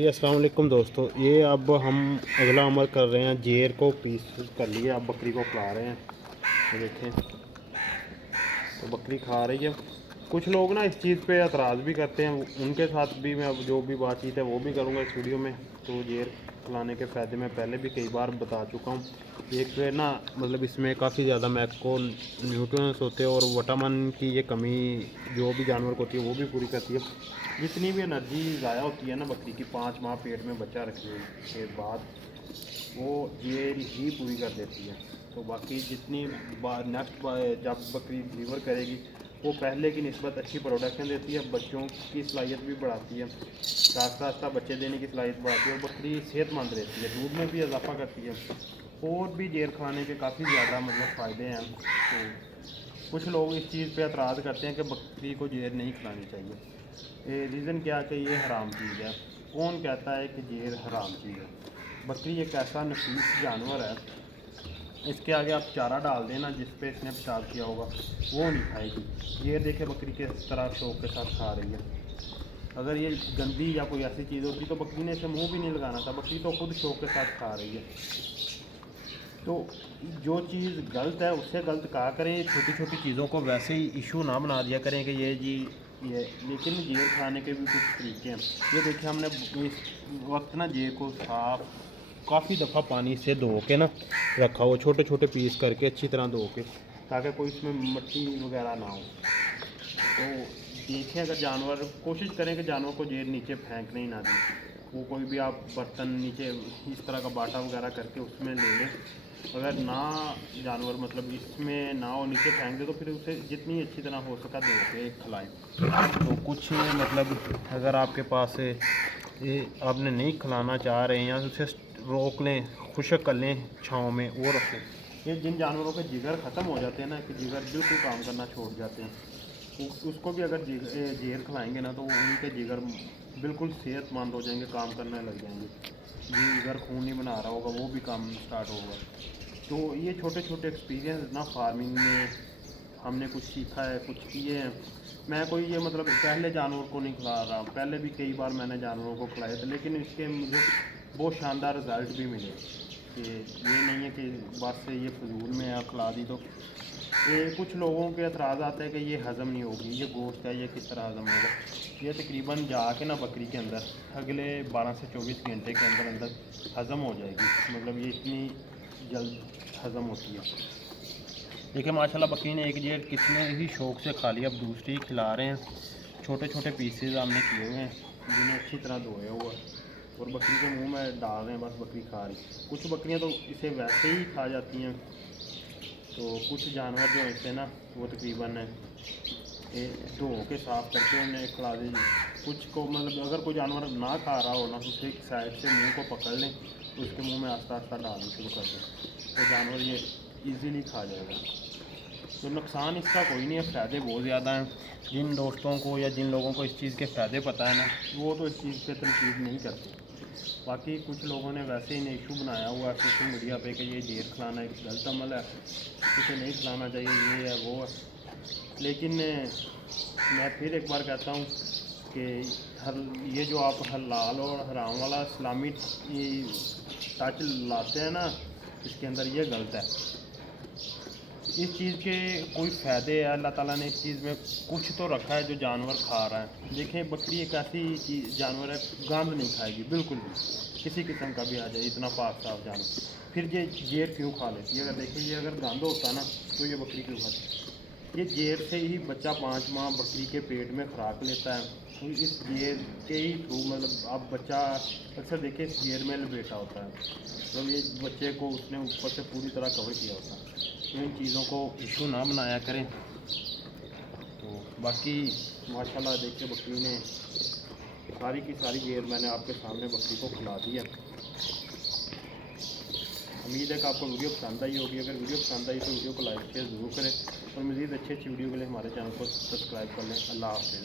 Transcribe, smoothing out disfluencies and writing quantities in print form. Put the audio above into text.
जी अस्सलाम वालेकुम दोस्तों, ये अब हम अगला अमल कर रहे हैं। जेर को पीस कर लिए, अब बकरी को खिला रहे हैं। ये देखें तो बकरी खा रही है। कुछ लोग ना इस चीज़ पे एतराज़ भी करते हैं, उनके साथ भी मैं अब जो भी बातचीत है वो भी करूँगा इस वीडियो में। तो जेर खिलाने के फ़ायदे मैं पहले भी कई बार बता चुका हूँ। एक ना मतलब इसमें काफ़ी ज़्यादा मैक्रो न्यूट्रिएंट्स होते हैं और विटामिन की ये कमी जो भी जानवर को होती है वो भी पूरी करती है। जितनी भी एनर्जी ज़ाया होती है ना बकरी की 5 माह पेट में बच्चा रखने के बाद, वो ये ही पूरी कर देती है। तो बाकी जितनी बार नेक्स्ट जब बकरी डिलीवर करेगी वो पहले की निस्बत अच्छी प्रोडक्शन देती है, बच्चों की सलाहियत भी बढ़ाती है, रास्ता रास्ता बच्चे देने की सलाहियत बढ़ाती है और बकरी सेहतमंद रहती है, दूध में भी इजाफा करती है। और भी जेर खाने के काफ़ी ज़्यादा मतलब फ़ायदे हैं। तो कुछ लोग इस चीज़ पे एतराज़ करते हैं कि बकरी को जेर नहीं खिलानी चाहिए। रीज़न क्या कि ये हराम चीज़ है। कौन कहता है कि जेर हराम चीज़ है? बकरी एक ऐसा नफीस जानवर है, इसके आगे आप चारा डाल देना जिस पे इसने पेशाब किया होगा वो नहीं खाएगी। ये देखे बकरी के तरह शौक के साथ खा रही है। अगर ये गंदी या कोई ऐसी चीज़ होती तो बकरी ने इसे मुंह भी नहीं लगाना था, बकरी तो खुद शौक के साथ खा रही है। तो जो चीज़ गलत है उससे गलत कहा करें, छोटी छोटी चीज़ों को वैसे ही इशू ना बना दिया करें कि ये जी ये। लेकिन जेर खाने के भी कुछ तरीके हैं। ये देखिए हमने इस वक्त ना जेर को साफ काफ़ी दफ़ा पानी से धो के ना रखा हो, छोटे छोटे पीस करके अच्छी तरह धो के, ताकि कोई इसमें मिट्टी वगैरह ना हो। तो देखें, अगर जानवर कोशिश करें कि जानवर को जेर नीचे फेंकने ही ना दें। वो कोई भी आप बर्तन नीचे इस तरह का बाटा वगैरह करके उसमें ले लें। अगर ना जानवर मतलब इसमें ना हो नीचे फेंक दे तो फिर उसे जितनी अच्छी तरह हो सका धो के खिलाएँ। तो कुछ मतलब अगर आपके पास ये आपने नहीं खिलाना चाह रहे हैं या उसे रोक लें, खुशक कर लें छाँव में वो रखें। ये जिन जानवरों के जिगर ख़त्म हो जाते हैं ना, कि जिगर बिल्कुल काम करना छोड़ जाते हैं, उसको भी अगर जेर खिलाएंगे ना तो उनके जिगर बिल्कुल सेहतमंद हो जाएंगे, काम करने लग जाएंगे। जिगर खून नहीं बना रहा होगा वो भी काम स्टार्ट होगा। तो ये छोटे छोटे एक्सपीरियंस ना फार्मिंग में हमने कुछ सीखा है, कुछ किए हैं। मैं कोई ये मतलब पहले जानवर को नहीं खिला रहा, पहले भी कई बार मैंने जानवरों को खिलाए थे, लेकिन इसके मुझे बहुत शानदार रिज़ल्ट भी मिले। कि ये नहीं है कि बस से ये फजूल में है खिला दी तो। ये कुछ लोगों के एतराज़ आता है कि ये हज़म नहीं होगी, ये गोश्त है, ये किस तरह हज़म होगा। ये तकरीबन जाके ना बकरी के अंदर अगले 12 से 24 घंटे के अंदर अंदर हज़म हो जाएगी। मतलब ये इतनी जल्द हज़म होती है। देखिए माशाल्लाह बकरी ने एक जेर कितने ही शौक़ से खा लिया, अब दूसरी खिला रहे हैं। छोटे छोटे पीसेज हमने किए हुए हैं जिन्हें अच्छी तरह धोया हुआ और बकरी के मुंह में डाल रहे हैं, बस बकरी खा रही। कुछ बकरियां तो इसे वैसे ही खा जाती हैं। तो कुछ जानवर जो होते हैं ना वो तकरीबन धो के साफ़ करके उन्हें खिला दीजिए। कुछ को मतलब अगर कोई जानवर ना खा रहा हो ना तो उसे साइड से मुंह को पकड़ लें, उसके मुंह में आस्ता आस्ता डालना शुरू कर दें तो जानवर ये इजीली खा जाएगा। तो नुकसान इसका कोई नहीं है, फ़ायदे बहुत ज़्यादा हैं। जिन दोस्तों को या जिन लोगों को इस चीज़ के फ़ायदे पता है ना वो तो इस चीज़ पे तनकीद नहीं करते। बाकी कुछ लोगों ने वैसे ही इशू बनाया हुआ है सोशल मीडिया पे कि ये जेर खिलाना एक गलत अमल है, इसे नहीं खिलाना चाहिए, ये है वो है। लेकिन मैं फिर एक बार कहता हूँ कि हर ये जो आप हलाल और हराम वाला इस्लामी टच लाते हैं ना इसके अंदर, ये गलत है। इस चीज़ के कोई फ़ायदे है, अल्लाह ताला ने इस चीज़ में कुछ तो रखा है जो जानवर खा रहा है। देखें बकरी एक ऐसी चीज़ जानवर है, गंद नहीं खाएगी बिल्कुल भी, किसी किस्म का भी आ जाए, इतना पाक साफ जानवर। फिर ये जेर क्यों खा लेती है? अगर देखिए ये अगर गंद होता ना तो ये बकरी क्यों खाती? ये जेर से ही बच्चा 5 माह बकरी के पेट में खुराक लेता है। तो इस जेर के ही थ्रू मतलब आप बच्चा अक्सर देखिए इस जेर में लपेटा होता है, मतलब ये बच्चे को उसने ऊपर से पूरी तरह कवर किया होता है। तो इन चीज़ों को इशू ना बनाया करें। तो बाकी माशाल्लाह देखिए बकरी ने सारी की सारी जेर मैंने आपके सामने बकरी को खिला दी है। उम्मीद है कि आपको वीडियो पसंद आई होगी। अगर वीडियो पसंद आई तो वीडियो को लाइक शेयर ज़रूर करें और मज़ीद अच्छी अच्छी वीडियो के लिए हमारे चैनल को सब्सक्राइब कर लें। अल्लाह हाफ़िज़।